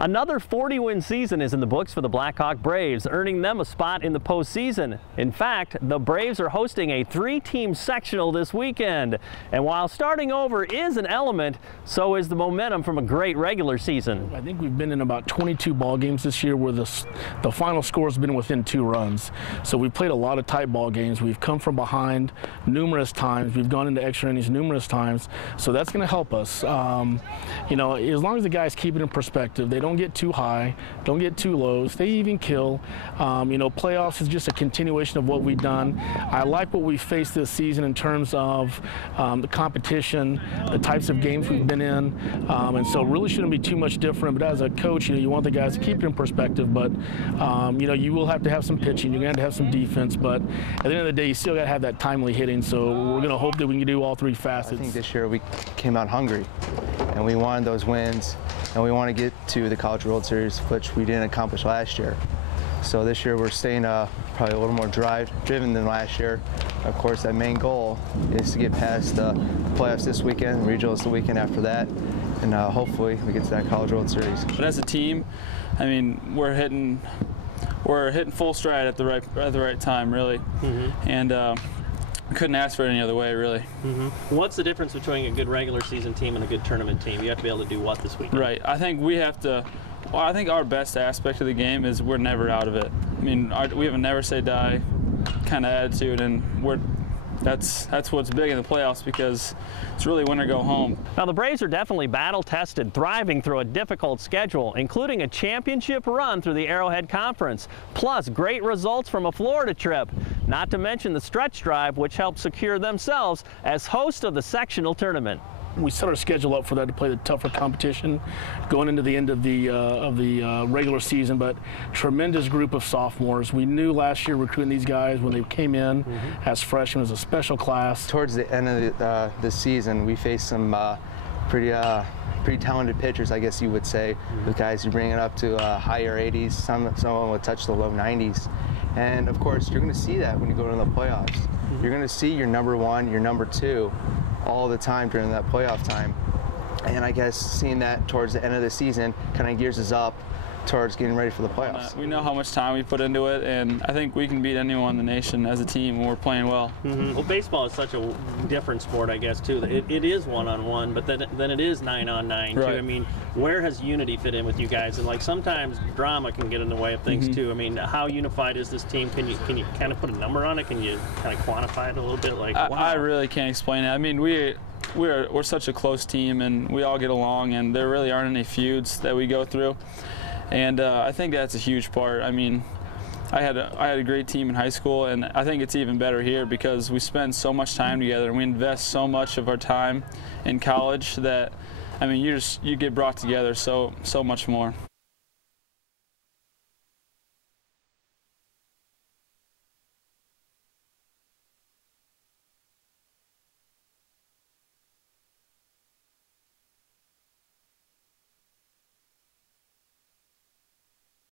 Another 40-win season is in the books for the Blackhawk Braves, earning them a spot in the postseason. In fact, the Braves are hosting a 3-team sectional this weekend. And while starting over is an element, so is the momentum from a great regular season. I think we've been in about 22 ball games this year where the final score has been within 2 runs. So we've played a lot of tight ball games. We've come from behind numerous times. We've gone into extra innings numerous times. So that's going to help us. You know, as long as the guys keep it in perspective, they don't get too high, don't get too low, stay even kill. You know, playoffs is just a continuation of what we've done. I like what we faced this season in terms of the competition, the types of games we've been in, and so really shouldn't be too much different. But as a coach, you know, you want the guys to keep it in perspective, but you know, you will have to have some pitching, you're going to have some defense, but at the end of the day, you still got to have that timely hitting, so we're going to hope that we can do all 3 facets. I think this year we came out hungry, and we wanted those wins, and we want to get to the College World Series, which we didn't accomplish last year. So this year we're staying probably a little more driven than last year. Of course, that main goal is to get past the playoffs this weekend, regionals the weekend after that, and hopefully we get to that College World Series. But as a team, I mean, we're hitting full stride at the right time, really, and couldn't ask for it any other way, really. What's the difference between a good regular season team and a good tournament team? You have to be able to do what this weekend? Right. I think we have to. Well, I think our best aspect of the game is we're never out of it. I mean, we have a never say die kind of attitude, and that's what's big in the playoffs, because it's really win or go home. Now, the Braves are definitely battle-tested, thriving through a difficult schedule, including a championship run through the Arrowhead Conference, plus great results from a Florida trip, not to mention the stretch drive, which helped secure themselves as host of the sectional tournament. We set our schedule up for that to play the tougher competition going into the end of the regular season, but tremendous group of sophomores. We knew last year recruiting these guys when they came in as freshmen was a special class. Towards the end of the season, we faced some pretty talented pitchers, I guess you would say. The guys who bring it up to higher 80s, some of them would touch the low 90s. And of course, you're going to see that when you go to the playoffs. You're going to see your number 1, your number 2 all the time during that playoff time. And I guess seeing that towards the end of the season kind of gears us up towards getting ready for the playoffs. We know how much time we put into it, and I think we can beat anyone in the nation as a team when we're playing well. Well, baseball is such a different sport, I guess, too. It is one-on-one, but then it is 9-on-9, too. Right. I mean, where has unity fit in with you guys? And like sometimes drama can get in the way of things, too. I mean, how unified is this team? Can you kind of put a number on it? Can you kind of quantify it a little bit? Like, wow. I really can't explain it. I mean, we're such a close team, and we all get along, and there really aren't any feuds that we go through. And I think that's a huge part. I mean, I had a great team in high school, and I think it's even better here because we spend so much time together, and we invest so much of our time in college that, I mean, you get brought together so much more.